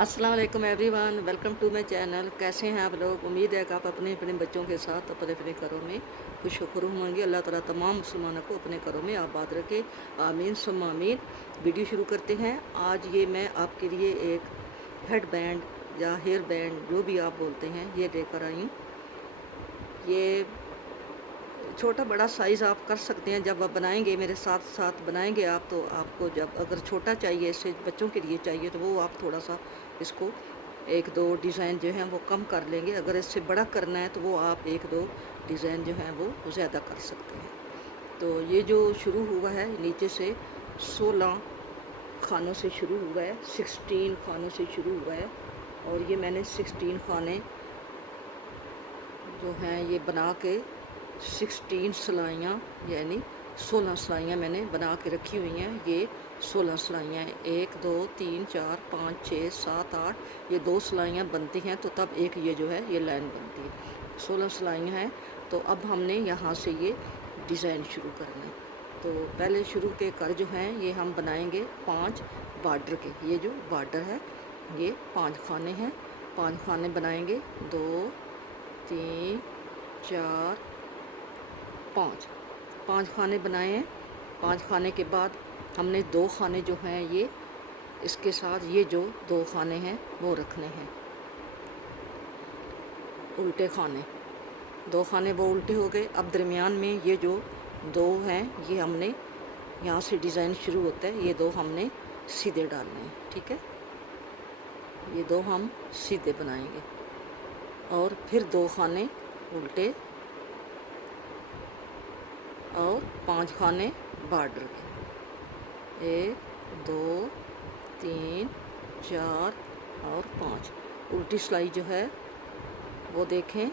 अस्सलाम वालेकुम everyone, welcome to my channel. कैसे हैं आप लोग? उम्मीद है कि आप अपने अपने बच्चों के साथ अपने अपने घरों में खुश खुश होंगे। अल्लाह ताला तमाम मुसलमानों को अपने घरों में आबाद रखे, आमीन सुम्मा आमीन। वीडियो शुरू करते हैं। आज ये मैं आपके लिए एक हेड बैंड या हेयर बैंड जो भी आप बोलते हैं ये लेकर आई हूँ। ये छोटा बड़ा साइज़ आप कर सकते हैं। जब आप बनाएंगे, मेरे साथ साथ बनाएंगे आप, तो आपको जब अगर छोटा चाहिए, इससे बच्चों के लिए चाहिए, तो वो आप थोड़ा सा इसको एक दो डिज़ाइन जो हैं वो कम कर लेंगे। अगर इससे बड़ा करना है तो वो आप एक दो डिज़ाइन जो हैं वो ज़्यादा कर सकते हैं। तो ये जो शुरू हुआ है नीचे से 16 खानों से शुरू हुआ है, 16 खानों से शुरू हुआ है। और ये मैंने 16 खाने जो हैं ये बना के 16 सिलाइयाँ यानी 16 सिलाइयाँ मैंने बना के रखी हुई हैं। ये 16 सिलाइयाँ हैं, 1 2 3 4 5 6 7 8, ये 2 सिलाइयाँ बनती हैं तो तब एक ये जो है ये लाइन बनती है। 16 सिलाइयाँ हैं। तो अब हमने यहाँ से ये डिज़ाइन शुरू करना है। तो पहले शुरू के कर जो हैं ये हम बनाएंगे 5 बॉर्डर के। ये जो बॉर्डर है ये 5 खाने हैं, 5 खाने बनाएंगे। 2 3 4 5, 5 खाने बनाए हैं। 5 खाने के बाद हमने 2 खाने जो हैं ये इसके साथ ये जो 2 खाने हैं वो रखने हैं उल्टे खाने। 2 खाने वो उल्टे हो गए। अब दरमियान में ये जो 2 हैं ये हमने यहाँ से डिज़ाइन शुरू होता है, ये 2 हमने सीधे डालने हैं। ठीक है, ये 2 हम सीधे बनाएंगे और फिर 2 खाने उल्टे और 5 खाने बॉर्डर के। 1 2 3 4 और 5। उल्टी सिलाई जो है वो देखें,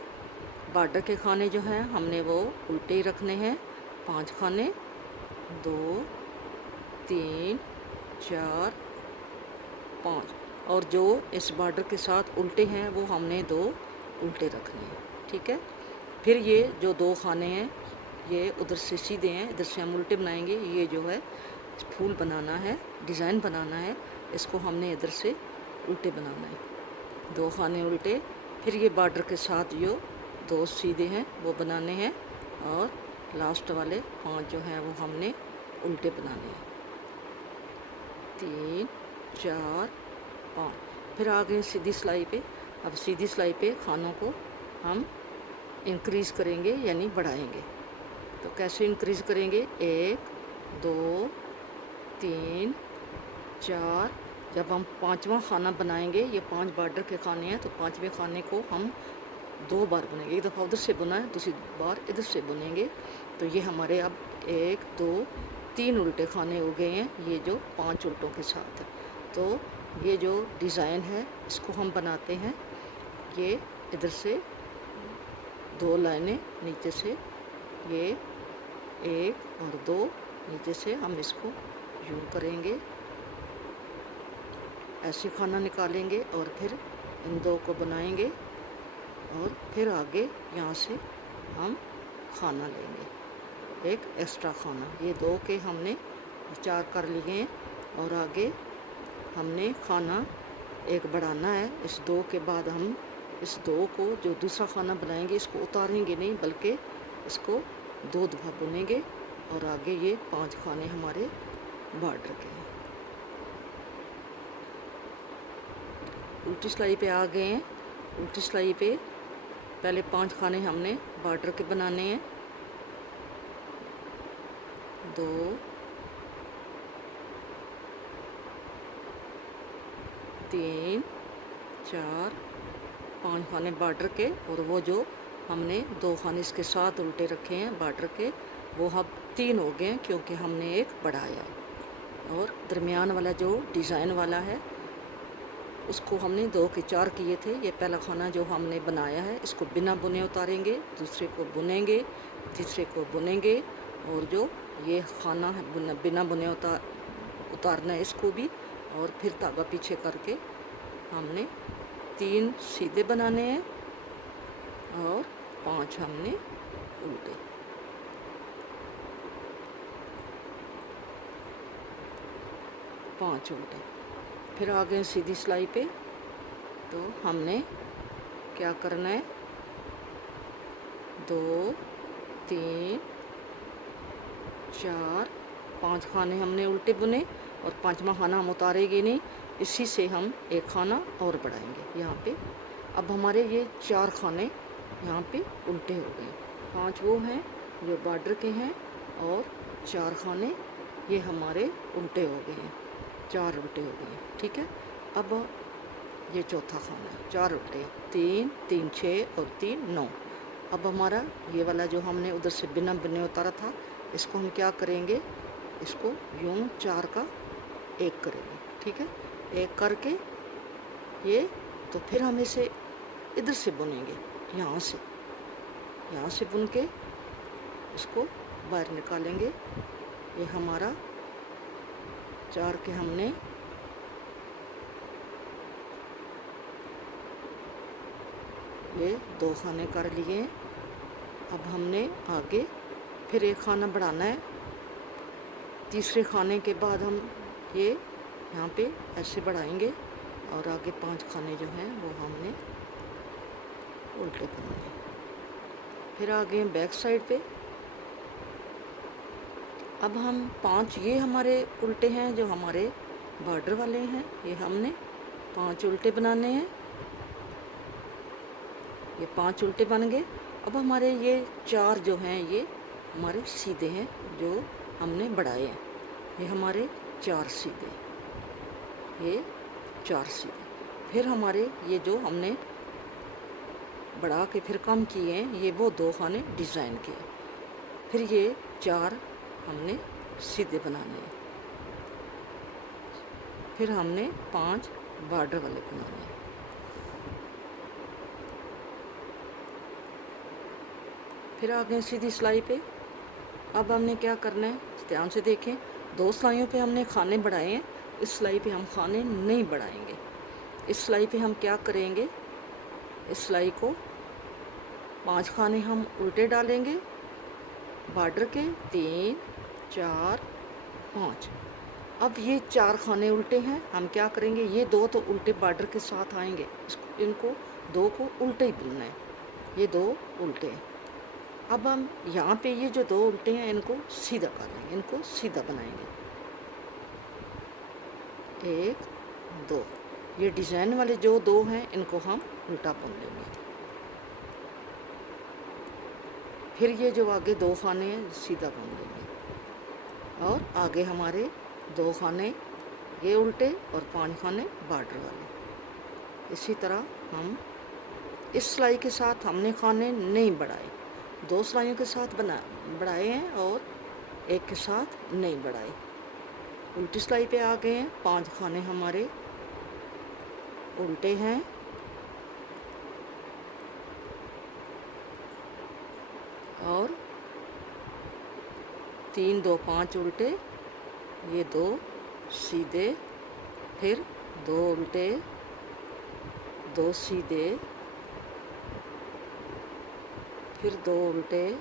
बॉर्डर के खाने जो हैं हमने वो उल्टे ही रखने हैं। 5 खाने, 2 3 4 5, और जो इस बॉर्डर के साथ उल्टे हैं वो हमने 2 उल्टे रखने हैं। ठीक है, फिर ये जो 2 खाने हैं ये उधर से सीधे हैं, इधर से हम उल्टे बनाएंगे। ये जो है फूल बनाना है, डिज़ाइन बनाना है, इसको हमने इधर से उल्टे बनाना है। 2 खाने उल्टे, फिर ये बॉर्डर के साथ जो 2 सीधे हैं वो बनाने हैं और लास्ट वाले 5 जो हैं वो हमने उल्टे बनाने हैं। 3 4 5, फिर आ गए सीधी सिलाई पे। अब सीधी सिलाई पे खानों को हम इंक्रीज़ करेंगे यानी बढ़ाएंगे। तो कैसे इंक्रीज़ करेंगे? 1 2 3 4। जब हम 5वां खाना बनाएंगे, ये 5 बॉर्डर के खाने हैं, तो 5वें खाने को हम 2 बार बुनेंगे। एक दफ़ा उधर से बुना है, दूसरी बार इधर से बुनेंगे। तो ये हमारे अब 1 2 3 उल्टे खाने हो गए हैं, ये जो 5 उल्टों के साथ है। तो ये जो डिज़ाइन है इसको हम बनाते हैं। ये इधर से 2 लाइनें नीचे से, ये 1 और 2 नीचे से हम इसको यूं करेंगे, ऐसे खाना निकालेंगे और फिर इन 2 को बनाएंगे और फिर आगे यहाँ से हम खाना लेंगे, एक एक्स्ट्रा खाना। ये 2 के हमने 4 कर लिए हैं और आगे हमने खाना एक बढ़ाना है। इस 2 के बाद हम इस 2 को जो दूसरा खाना बनाएंगे इसको उतारेंगे नहीं, बल्कि इसको 2 दफ़ा बुनेंगे और आगे ये 5 खाने हमारे बॉर्डर के हैं। उल्टी सिलाई पे आ गए हैं। उल्टी सिलाई पे पहले 5 खाने हमने बॉर्डर के बनाने हैं। 2 3 4 5 खाने बॉर्डर के, और वो जो हमने 2 खाने इसके साथ उल्टे रखे हैं बॉर्डर के, वो अब 3 हो गए हैं क्योंकि हमने एक बढ़ाया है। और दरमियान वाला जो डिज़ाइन वाला है उसको हमने 2 के 4 किए थे। ये पहला खाना जो हमने बनाया है इसको बिना बुने उतारेंगे, दूसरे को बुनेंगे, तीसरे को बुनेंगे, और जो ये खाना है बिना बुने उतारना है इसको भी, और फिर धागा पीछे करके हमने 3 सीधे बनाने हैं और 5 हमने उल्टे। 5 उल्टे, फिर आ गए सीधी सिलाई पे। तो हमने क्या करना है, 2 3 4 5 खाने हमने उल्टे बुने और 5वां खाना हम उतारेंगे नहीं, इसी से हम एक खाना और बढ़ाएंगे यहाँ पे। अब हमारे ये 4 खाने यहाँ पे उल्टे हो गए, 5 वो हैं जो बॉर्डर के हैं और 4 खाने ये हमारे उल्टे हो गए हैं, 4 उल्टे हो गए हैं। ठीक है, अब ये चौथा खाना है, 4 उल्टे, 3 3 6 और 3 9। अब हमारा ये वाला जो हमने उधर से बिना बुने उतारा था, इसको हम क्या करेंगे, इसको यूं 4 का 1 करेंगे। ठीक है, 1 करके ये, तो फिर हम इसे इधर से बुनेंगे, यहाँ से बुन के इसको बाहर निकालेंगे। ये हमारा 4 के हमने ये 2 खाने कर लिए। अब हमने आगे फिर एक खाना बढ़ाना है, तीसरे खाने के बाद हम ये यहाँ पे ऐसे बढ़ाएंगे और आगे 5 खाने जो हैं वो हमने उल्टे करने। फिर आगे बैक साइड पे, अब हम 5 ये हमारे उल्टे हैं जो हमारे बॉर्डर वाले हैं, ये हमने 5 उल्टे बनाने हैं। ये 5 उल्टे बन गए। अब हमारे ये 4 जो हैं ये हमारे सीधे हैं जो हमने बढ़ाए हैं, ये हमारे 4 सीधे, ये 4 सीधे। फिर हमारे ये जो हमने बढ़ा के फिर कम किए हैं, ये वो 2 खाने डिज़ाइन के। फिर ये 4 हमने सीधे बनाने हैं, फिर हमने 5 बॉर्डर वाले बनाने हैं। फिर आ गए सीधी सिलाई पे। अब हमने क्या करना है, ध्यान से देखें, 2 सिलाइयों पे हमने खाने बढ़ाए हैं, इस सिलाई पे हम खाने नहीं बढ़ाएंगे। इस सिलाई पे हम क्या करेंगे, इस सिलाई को 5 खाने हम उल्टे डालेंगे बॉर्डर के, 3 4 5। अब ये 4 खाने उल्टे हैं, हम क्या करेंगे, ये 2 तो उल्टे बॉर्डर के साथ आएंगे, इनको 2 को उल्टे ही बुनना है, ये 2 उल्टे हैं। अब हम यहाँ पे ये जो 2 उल्टे हैं इनको सीधा कर लेंगे, इनको सीधा बनाएंगे, 1 2। ये डिज़ाइन वाले जो 2 हैं इनको हम उल्टा बुन लेंगे। फिर ये जो आगे 2 खाने हैं सीधा बुन लेंगे और आगे हमारे 2 खाने ये उल्टे और 5 खाने बॉर्डर वाले। इसी तरह हम इस सिलाई के साथ हमने खाने नहीं बढ़ाए, 2 सिलाइयों के साथ बढ़ाए हैं और एक के साथ नहीं बढ़ाए। उल्टी सिलाई पे आ गए हैं, 5 खाने हमारे उल्टे हैं और 3 2 5 उल्टे, ये 2 सीधे, फिर 2 उल्टे 2 सीधे, फिर 2 उल्टे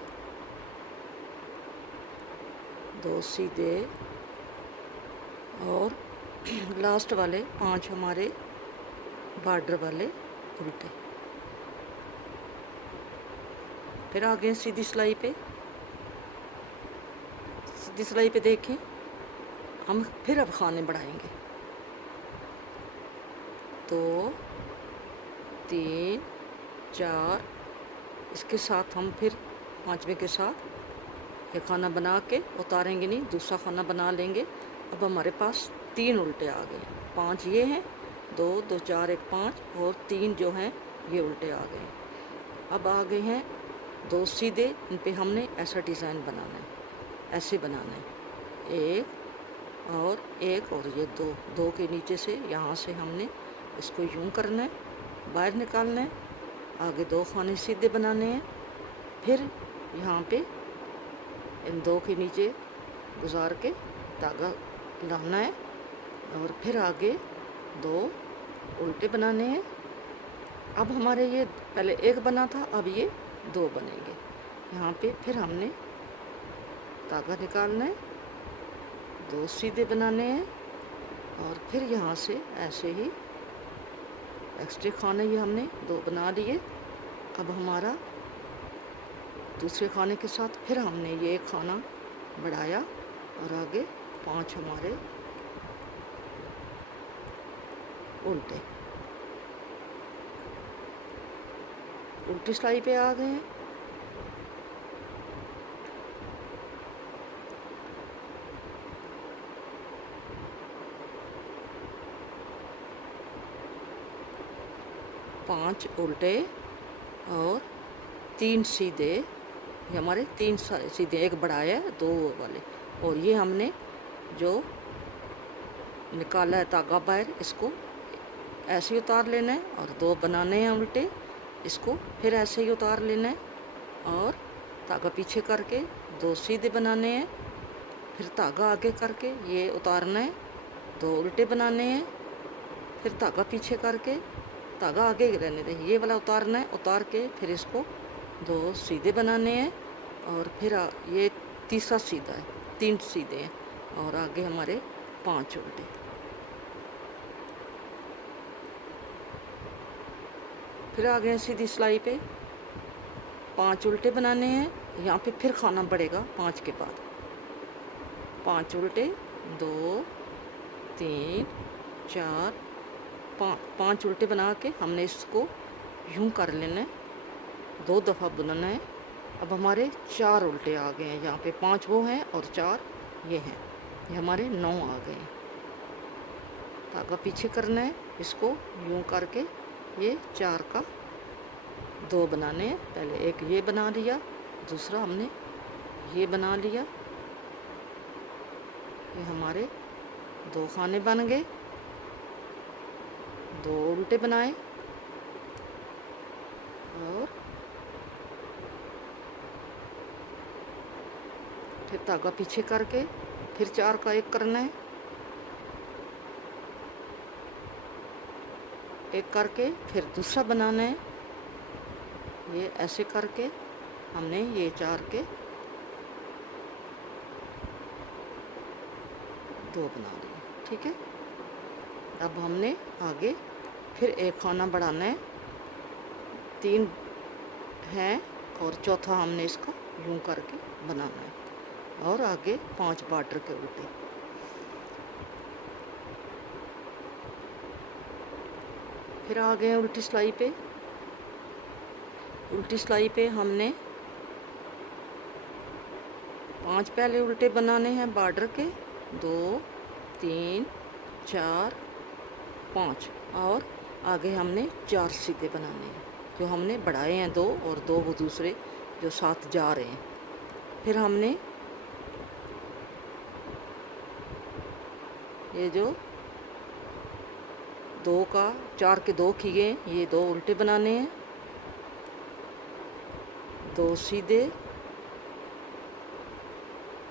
2 सीधे और लास्ट वाले 5 हमारे बॉर्डर वाले उल्टे। फिर आ गए सीधी सिलाई पे। सीधी सिलाई पे देखें, हम फिर अब खाने बढ़ाएंगे, 2 3 4। इसके साथ हम फिर 5वें के साथ ये खाना बना के उतारेंगे नहीं, दूसरा खाना बना लेंगे। अब हमारे पास 3 उल्टे आ गए, 5 ये हैं, 2 2 4 1 5 और 3 जो हैं ये उल्टे आ गए। अब आ गए हैं 2 सीधे, इन पे हमने ऐसा डिज़ाइन बनाना है, ऐसे बनाना है, 1 और ये 2 2 के नीचे से यहाँ से हमने इसको यूं करना है, बाहर निकालना है, आगे 2 खाने सीधे बनाने हैं, फिर यहाँ पे इन 2 के नीचे गुजार के धागा लाना है और फिर आगे 2 उल्टे बनाने हैं। अब हमारे ये पहले 1 बना था, अब ये 2 बनेंगे। यहाँ पे फिर हमने धागा निकालना है, 2 सीधे बनाने हैं और फिर यहाँ से ऐसे ही एक्स्ट्रा खाने ये हमने 2 बना लिए। अब हमारा दूसरे खाने के साथ फिर हमने ये एक खाना बढ़ाया और आगे 5 हमारे उल्टे उल्टी सिलाई पे आ गए हैं। पांच उल्टे और 3 सीधे, ये हमारे 3 सीधे, एक बढ़ाया 2 वाले। और ये हमने जो निकाला है धागा बाहर, इसको ऐसे ही उतार लेना है और 2 बनाने हैं उल्टे, इसको फिर ऐसे ही उतार लेना है और धागा पीछे करके 2 सीधे बनाने हैं, फिर धागा आगे करके ये उतारना है, 2 उल्टे बनाने हैं, फिर धागा पीछे करके धागा आगे रहने दें, ये वाला उतारना है, उतार के फिर इसको 2 सीधे बनाने हैं और फिर ये तीसरा सीधा है, 3 सीधे हैं और आगे हमारे 5 उल्टे। फिर आ गए सीधी सिलाई पे, 5 उल्टे बनाने हैं, यहाँ पे फिर खाना बढ़ेगा 5 के बाद। 5 उल्टे, 2 3 4 5 उल्टे बना के हमने इसको यूं कर लेना है, 2 दफ़ा बुनना है। अब हमारे 4 उल्टे आ गए हैं, यहाँ पे 5 वो हैं और 4 ये हैं, ये हमारे 9 आ गए हैं। धागा पीछे करना है, इसको यूं करके ये 4 का 2 बनाने हैं। पहले एक ये बना लिया, दूसरा हमने ये बना लिया, ये हमारे 2 खाने बन गए। 2 उल्टे बनाए और फिर धागा पीछे करके फिर 4 का 1 करना है, एक करके फिर दूसरा बनाना है, ये ऐसे करके हमने ये 4 के 2 बना लिए। ठीक है, अब हमने आगे फिर एक खाना बढ़ाना है, 3 है और चौथा हमने इसका यूं करके बनाना है और आगे 5 बॉर्डर के उल्टे। फिर आ गए उल्टी सिलाई पे। उल्टी सिलाई पे हमने 5 पहले उल्टे बनाने हैं बॉर्डर के, 2 3 4 5 और आगे हमने 4 सीधे बनाने हैं, जो हमने बढ़ाए हैं 2 और 2 वो दूसरे जो साथ जा रहे हैं। फिर हमने ये जो 2 का 4 के 2 किए, ये 2 उल्टे बनाने हैं, 2 सीधे,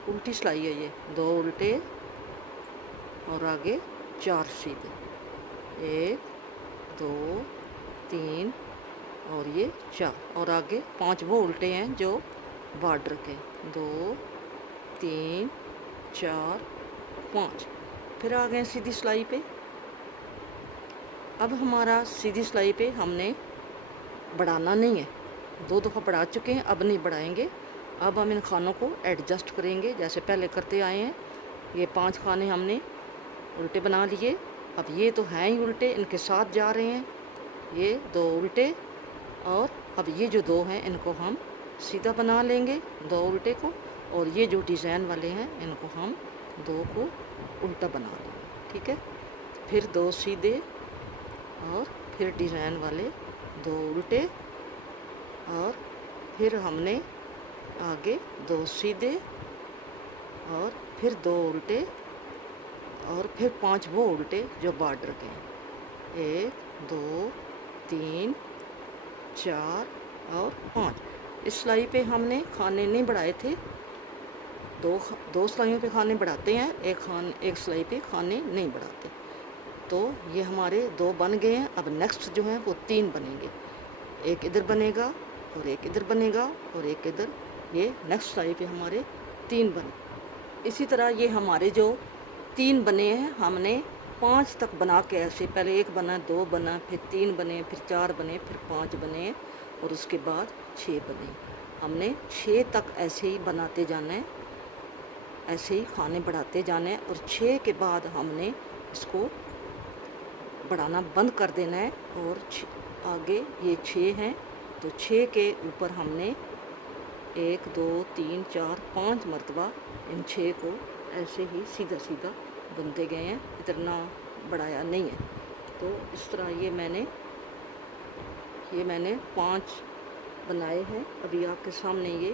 उल्टी सिलाई है ये, 2 उल्टे और आगे 4 सीधे, 1 2 3 और ये 4 और आगे 5 वो उल्टे हैं जो बॉर्डर के, 2 3 4 5। फिर आ गए सीधी सिलाई पे। अब हमारा सीधी सिलाई पे हमने बढ़ाना नहीं है, 2 दफ़ा बढ़ा चुके हैं, अब नहीं बढ़ाएंगे। अब हम इन खानों को एडजस्ट करेंगे जैसे पहले करते आए हैं। ये 5 खाने हमने उल्टे बना लिए, अब ये तो हैं ही उल्टे, इनके साथ जा रहे हैं, ये 2 उल्टे और अब ये जो 2 हैं इनको हम सीधा बना लेंगे 2 उल्टे को, और ये जो डिज़ाइन वाले हैं इनको हम 2 को उल्टा बना लेंगे। ठीक है, फिर 2 सीधे और फिर डिज़ाइन वाले 2 उल्टे और फिर हमने आगे 2 सीधे और फिर 2 उल्टे और फिर 5 वो उल्टे जो बॉर्डर के हैं, 1 2 3 4 और 5। इस सिलाई पे हमने खाने नहीं बढ़ाए थे, 2 सिलाइयों पे खाने बढ़ाते हैं, एक सिलाई पे खाने नहीं बढ़ाते। तो ये हमारे 2 बन गए हैं। अब नेक्स्ट जो है वो 3 बनेंगे, एक इधर बनेगा और एक इधर बनेगा और एक इधर, ये नेक्स्ट सिलाई पे हमारे 3 बने। इसी तरह ये हमारे जो 3 बने हैं हमने 5 तक बना के ऐसे, पहले 1 बना, 2 बना, फिर 3 बने, फिर 4 बने, फिर 5 बने और उसके बाद 6 बने। हमने 6 तक ऐसे ही बनाते जाना है, ऐसे ही खाने बढ़ाते जाना है और 6 के बाद हमने इसको बढ़ाना बंद कर देना है। और आगे ये 6 हैं तो 6 के ऊपर हमने 1 2 3 4 5 मरतबा इन 6 को ऐसे ही सीधा सीधा बुनते गए हैं, इतना बढ़ाया नहीं है। तो इस तरह ये मैंने 5 बनाए हैं, अभी आपके सामने ये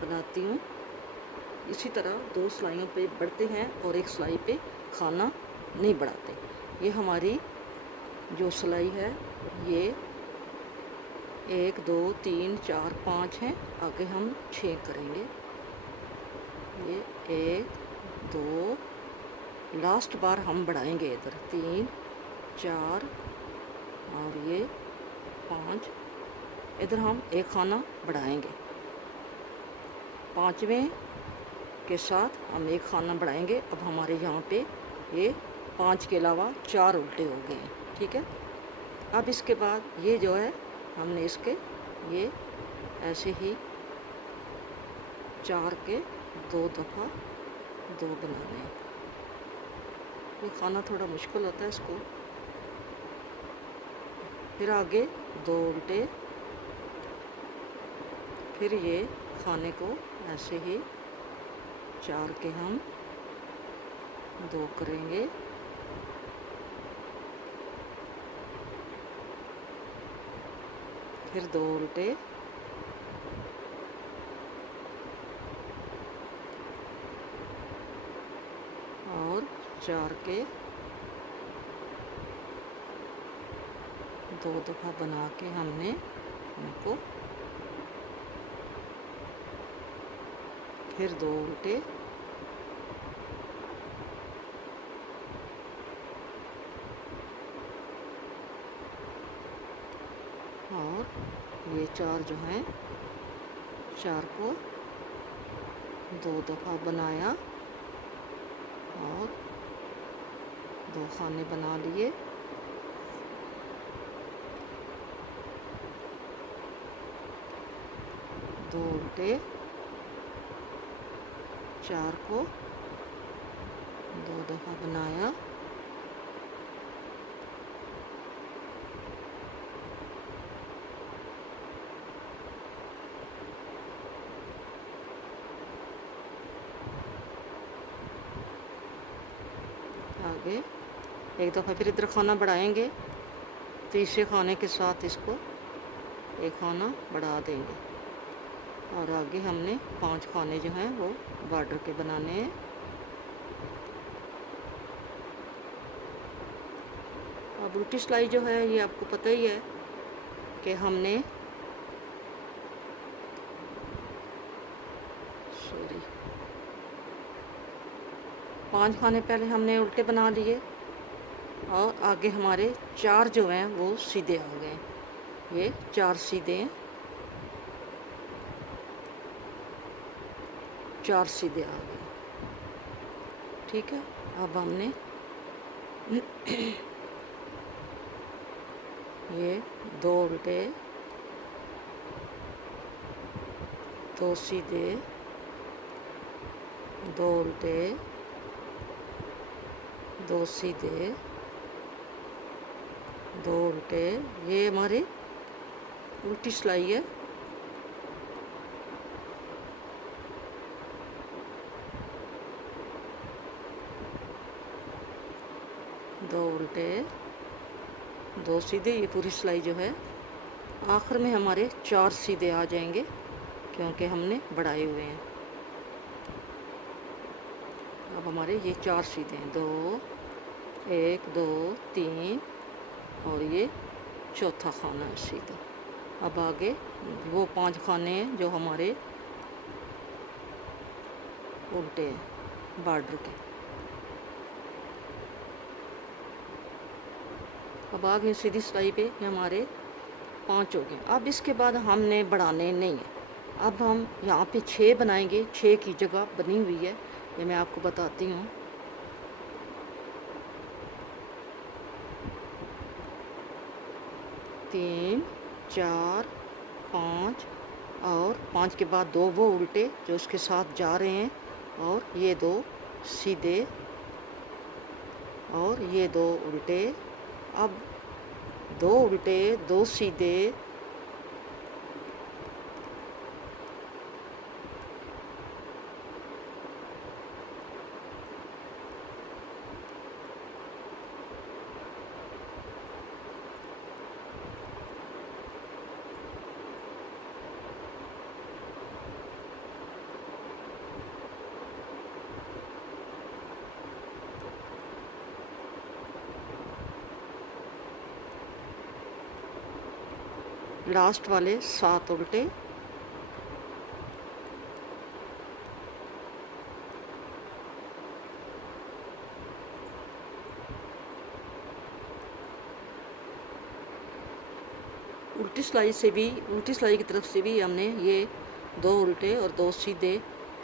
बनाती हूँ। इसी तरह 2 सिलाइयों पे बढ़ते हैं और 1 सिलाई पे खाना नहीं बढ़ाते। ये हमारी जो सिलाई है ये 1 2 3 4 5 है, आगे हम 6 करेंगे। ये 1 2, लास्ट बार हम बढ़ाएंगे इधर 3 4 और ये 5, इधर हम 1 खाना बढ़ाएंगे। 5वें के साथ हम 1 खाना बढ़ाएंगे। अब हमारे यहाँ पे ये 5 के अलावा 4 उल्टे हो गए हैं, ठीक है। अब इसके बाद ये जो है हमने इसके ये ऐसे ही 4 के 2 दफ़ा 2 बनाने हैं। ये खाना थोड़ा मुश्किल होता है इसको। फिर आगे 2 उल्टे, फिर ये खाने को ऐसे ही 4 के हम 2 करेंगे। फिर 2 उल्टे, और 4 के 2 दफ़ा बना के हमने इनको, फिर 2 उल्टे, और ये 4 जो हैं 4 को 2 दफ़ा बनाया और 2 खाने बना लिए। दो उल्टे, 4 को 2 दफ़ा बनाया, आगे 1 दफ़ा फिर इधर खाना बढ़ाएंगे। तीसरे खाने के साथ इसको 1 खाना बढ़ा देंगे और आगे हमने 5 खाने जो हैं वो बॉर्डर के बनाने हैं। अब उल्टी सिलाई जो है ये आपको पता ही है कि हमने 5 खाने पहले हमने उल्टे बना लिए और आगे हमारे 4 जो हैं वो सीधे आ गए। ये 4 सीधे हैं, 4 सीधे आ गए, ठीक है। अब हमने ये 2 उल्टे, 2 सीधे, 2 उल्टे, 2 सीधे, 2 उल्टे, ये हमारी उल्टी सिलाई है। दो उल्टे, 2 सीधे, ये पूरी सिलाई जो है आखिर में हमारे 4 सीधे आ जाएंगे क्योंकि हमने बढ़ाए हुए हैं। अब हमारे ये 4 सीधे हैं, 2 1 2 3 और ये चौथा खाना है सीधा। अब आगे वो 5 खाने हैं जो हमारे उल्टे हैं बॉर्डर के। अब आगे सीधी सिलाई पे ये हमारे 5 हो गए। अब इसके बाद हमने बढ़ाने नहीं है। अब हम यहाँ पे 6 बनाएंगे, 6 की जगह बनी हुई है, ये मैं आपको बताती हूँ। 3 4 5 और 5 के बाद 2 वो उल्टे जो उसके साथ जा रहे हैं, और ये 2 सीधे और ये 2 उल्टे। अब 2 उल्टे 2 सीधे, लास्ट वाले 7 उल्टे। उल्टी सिलाई की तरफ से भी हमने ये 2 उल्टे और 2 सीधे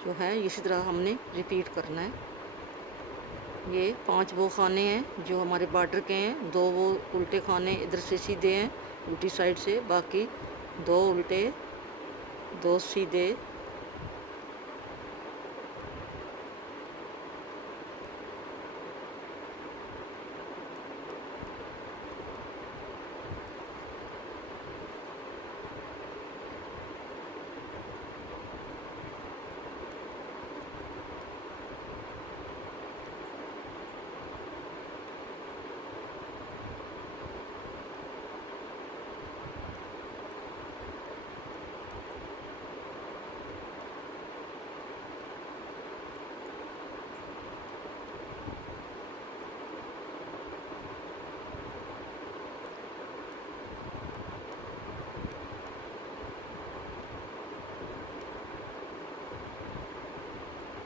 जो है इसी तरह हमने रिपीट करना है। ये 5 वो खाने हैं जो हमारे बॉर्डर के हैं, 2 वो उल्टे खाने इधर से सीधे हैं उल्टी साइड से, बाकी 2 उल्टे 2 सीधे।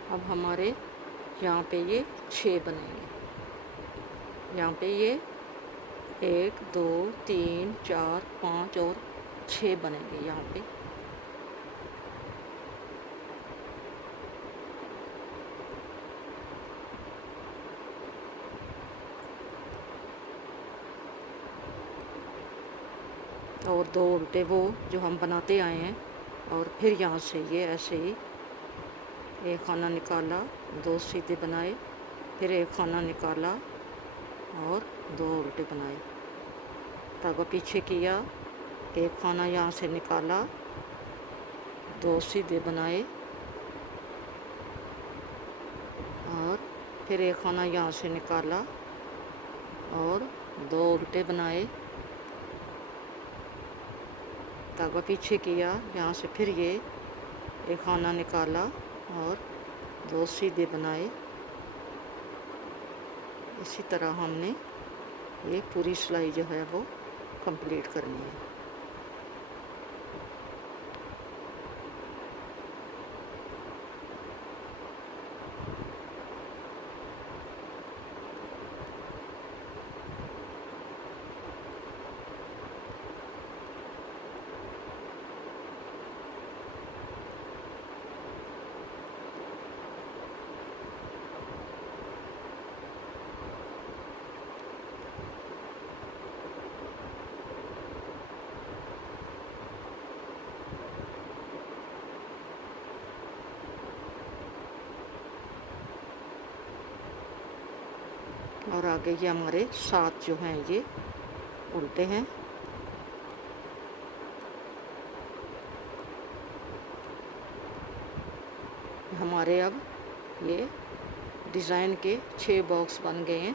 अब हमारे यहाँ पे ये 6 बनेंगे। यहाँ पे ये 1 2 3 4 5 और 6 बनेंगे यहाँ पे। और 2 उल्टे वो जो हम बनाते आए हैं, और फिर यहाँ से ये ऐसे ही एक खाना निकाला, 2 सीधे बनाए, फिर एक खाना निकाला और 2 उल्टे बनाए, धागा पीछे किया, एक खाना यहाँ से निकाला, 2 सीधे बनाए और फिर एक खाना यहाँ से निकाला और 2 उल्टे बनाए, धागा पीछे किया, यहाँ से फिर ये एक खाना निकाला और 2 सीधे बनाए। इसी तरह हमने ये पूरी सिलाई जो है वो कंप्लीट करनी है। और आगे ये हमारे 7 जो हैं ये उल्टे हैं। हमारे अब ये डिज़ाइन के 6 बॉक्स बन गए हैं।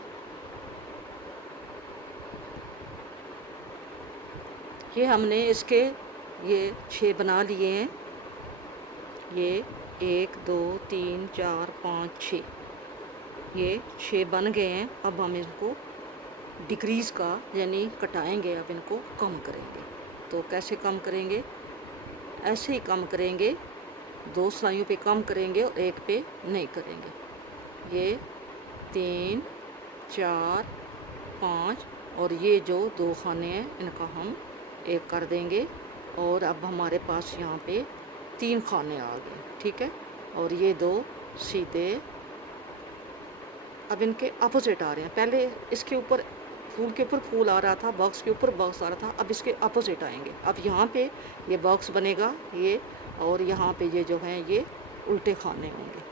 ये हमने इसके ये 6 बना लिए हैं। ये 1 2 3 4 5 6, ये 6 बन गए हैं। अब हम इनको डिक्रीज़ का यानी कटाएंगे, अब इनको कम करेंगे। तो कैसे कम करेंगे? ऐसे ही कम करेंगे, 2 सिलाइयों पे कम करेंगे और 1 पे नहीं करेंगे। ये 3 4 5 और ये जो 2 खाने हैं इनका हम 1 कर देंगे। और अब हमारे पास यहाँ पे 3 खाने आ गए, ठीक है। और ये 2 सीधे अब इनके अपोजिट आ रहे हैं। पहले इसके ऊपर फूल के ऊपर फूल आ रहा था, बॉक्स के ऊपर बॉक्स आ रहा था। अब इसके अपोजिट आएंगे। अब यहाँ पे ये बॉक्स बनेगा ये, और यहाँ पे ये जो हैं ये उल्टे खाने होंगे।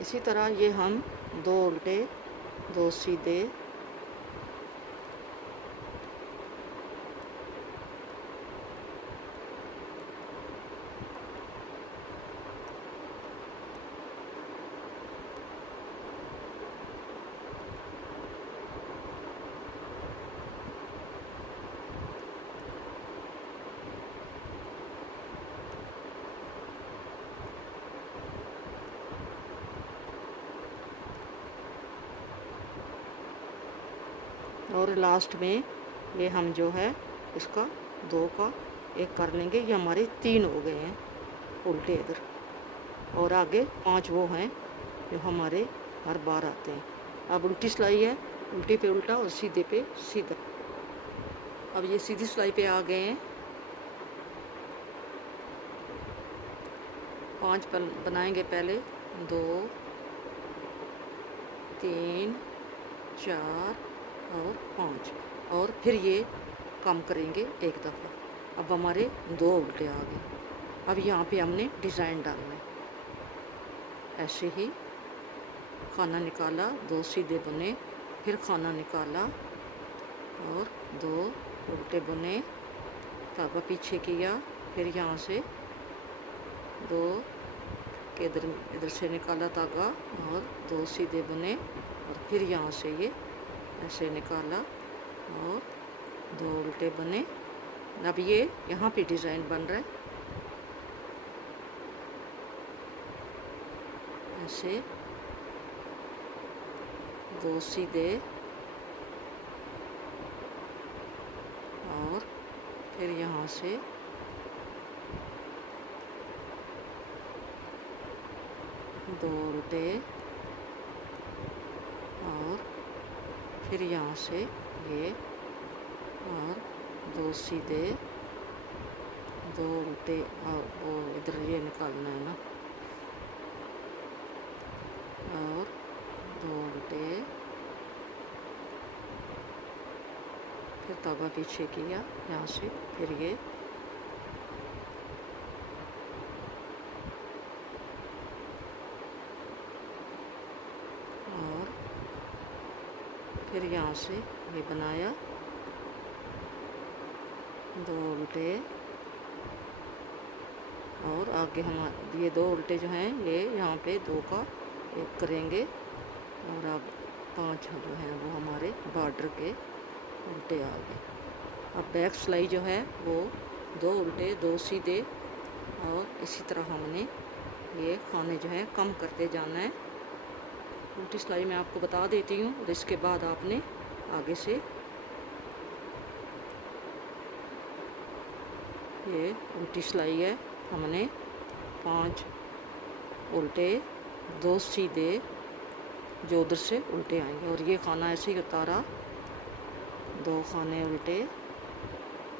इसी तरह ये हम 2 उल्टे 2 सीधे और लास्ट में ये हम जो है इसका 2 का 1 कर लेंगे। ये हमारे 3 हो गए हैं उल्टे इधर, और आगे 5 वो हैं जो हमारे हर बार आते हैं। अब उल्टी सिलाई है, उल्टी पे उल्टा और सीधे पे सीधा। अब ये सीधी सिलाई पे आ गए हैं। 5 बनाएंगे पहले, 2 3 4 और 5, और फिर ये कम करेंगे एक दफ़ा। अब हमारे 2 उल्टे आ गए। अब यहाँ पे हमने डिज़ाइन डालना है। ऐसे ही खाना निकाला, 2 सीधे बुने, फिर खाना निकाला और 2 उल्टे बुने, धागा पीछे किया, फिर यहाँ से 2 के इधर से निकाला धागा और 2 सीधे बुने, और फिर यहाँ से ये ऐसे निकाला और 2 उल्टे बने। अब ये यहाँ पे डिज़ाइन बन रहा है। ऐसे 2 सीधे और फिर यहाँ से 2 उल्टे और फिर यहाँ से ये और 2 सीधे 2 उल्टे, और वो इधर ये निकालना है ना, और 2 उल्टे, फिर धागा पीछे किया यहाँ से, फिर ये और फिर यहाँ से ये बनाया 2 उल्टे, और आगे हम ये 2 उल्टे जो हैं ये यहाँ पे 2 का 1 करेंगे, और अब 5 जो हैं वो हमारे बॉर्डर के उल्टे आ गए। अब बैक सिलाई जो है वो 2 उल्टे 2 सीधे, और इसी तरह हमने ये खाने जो है कम करते जाना है। उल्टी सिलाई मैं आपको बता देती हूँ, और इसके बाद आपने आगे से ये उल्टी सिलाई है। हमने 5 उल्टे 2 सीधे जो उधर से उल्टे आएंगे, और ये खाना ऐसे ही उतारा, 2 खाने उल्टे,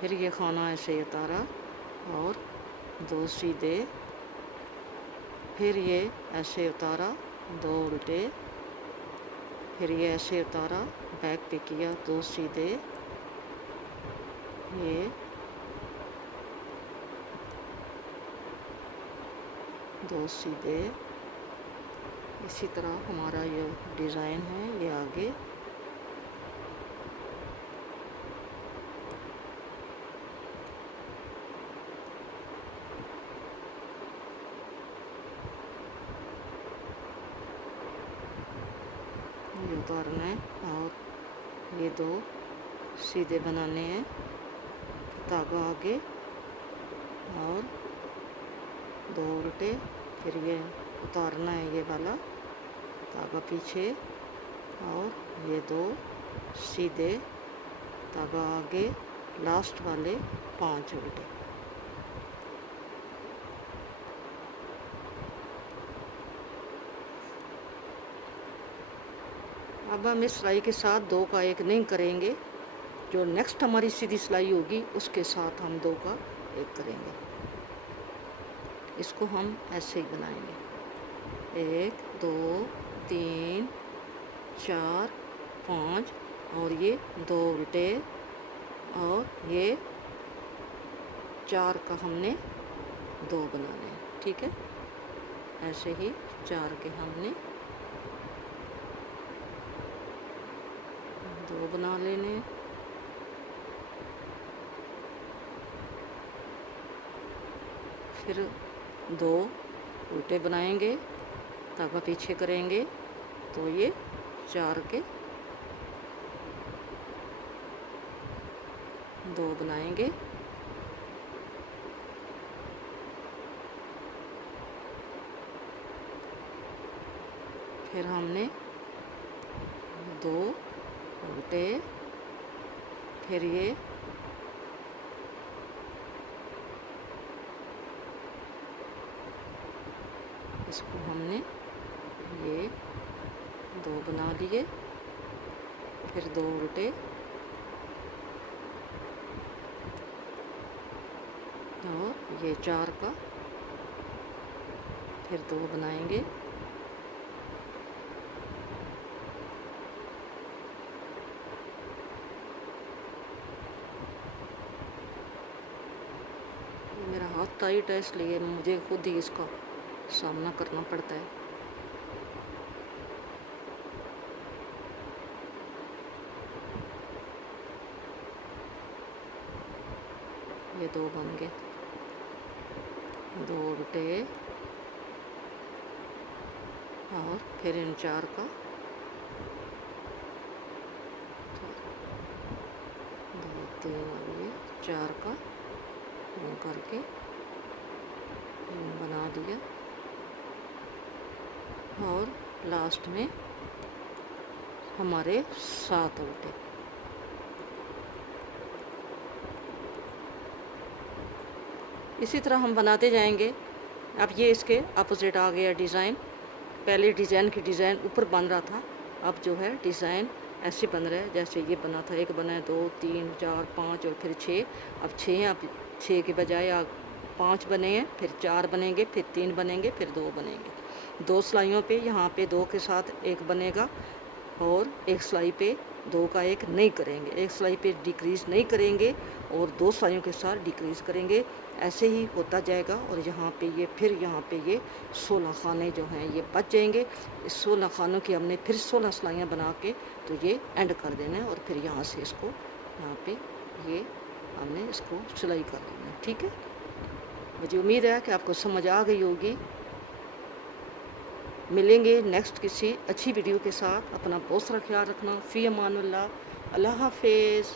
फिर ये खाना ऐसे ही उतारा और 2 सीधे, फिर ये ऐसे उतारा 2 उल्टे, फिर ये ऐसे उतारा, बैक पे किया 2 सीधे, ये 2 सीधे। इसी तरह हमारा ये डिज़ाइन है, ये आगे ये उतारना है, और ये 2 सीधे बनाने हैं, धागा आगे और 2 उल्टे, फिर ये उतारना है ये वाला धागा पीछे, और ये 2 सीधे, धागा आगे, लास्ट वाले 5 उल्टे। अब हम इस सिलाई के साथ 2 का 1 नहीं करेंगे, जो नेक्स्ट हमारी सीधी सिलाई होगी उसके साथ हम 2 का 1 करेंगे। इसको हम ऐसे ही बनाएंगे, 1 2 3 4 5 और ये 2 उल्टे और ये 4 का हमने 2 बनाने हैं। ठीक है, ऐसे ही 4 के हमने 2 बना लेने हैं। फिर 2 उल्टे बनाएंगे, धागा पीछे करेंगे तो ये 4 के 2 बनाएंगे। फिर हमने 2 उल्टे, फिर ये इसको हमने ये 2 बना लिए, फिर 2 उल्टे और ये 4 का फिर 2 बनाएंगे। मेरा हाथ टाइट है इसलिए मुझे खुद ही इसका सामना करना पड़ता है। ये 2 बन गए, 2 उल्टे और फिर इन 4 का 2 3 और ये 4 का यूँ करके यूँ बना दिया और लास्ट में हमारे 7 उल्टे। इसी तरह हम बनाते जाएंगे। अब ये इसके अपोजिट आ गया डिज़ाइन। पहले डिज़ाइन की डिज़ाइन ऊपर बन रहा था, अब जो है डिज़ाइन ऐसे बन रहा है जैसे ये बना था। एक बना है 2 3 4 5 और फिर 6। अब 6 हैं, अब 6 के बजाय अब 5 बने हैं, फिर 4 बनेंगे, फिर 3 बनेंगे, फिर 2 बनेंगे। 2 सिलाइयों पे यहाँ पे 2 के साथ 1 बनेगा और एक सिलाई पे 2 का 1 नहीं करेंगे, एक सिलाई पे डिक्रीज़ नहीं करेंगे और 2 सिलाइयों के साथ डिक्रीज़ करेंगे। ऐसे ही होता जाएगा और यहाँ पे ये फिर यहाँ पे ये 16 खाने जो हैं ये बच जाएंगे। इस 16 खानों की हमने फिर 16 सिलाइयाँ बना के तो ये एंड कर देना है और फिर यहाँ से इसको यहाँ पे ये हमने इसको सिलाई कर देना है। ठीक है, मुझे उम्मीद है कि आपको समझ आ गई होगी। मिलेंगे नेक्स्ट किसी अच्छी वीडियो के साथ। अपना बहुत सारा ख्याल रखना। फ़ी अमानुल्लाह, अल्लाह हाफिज़।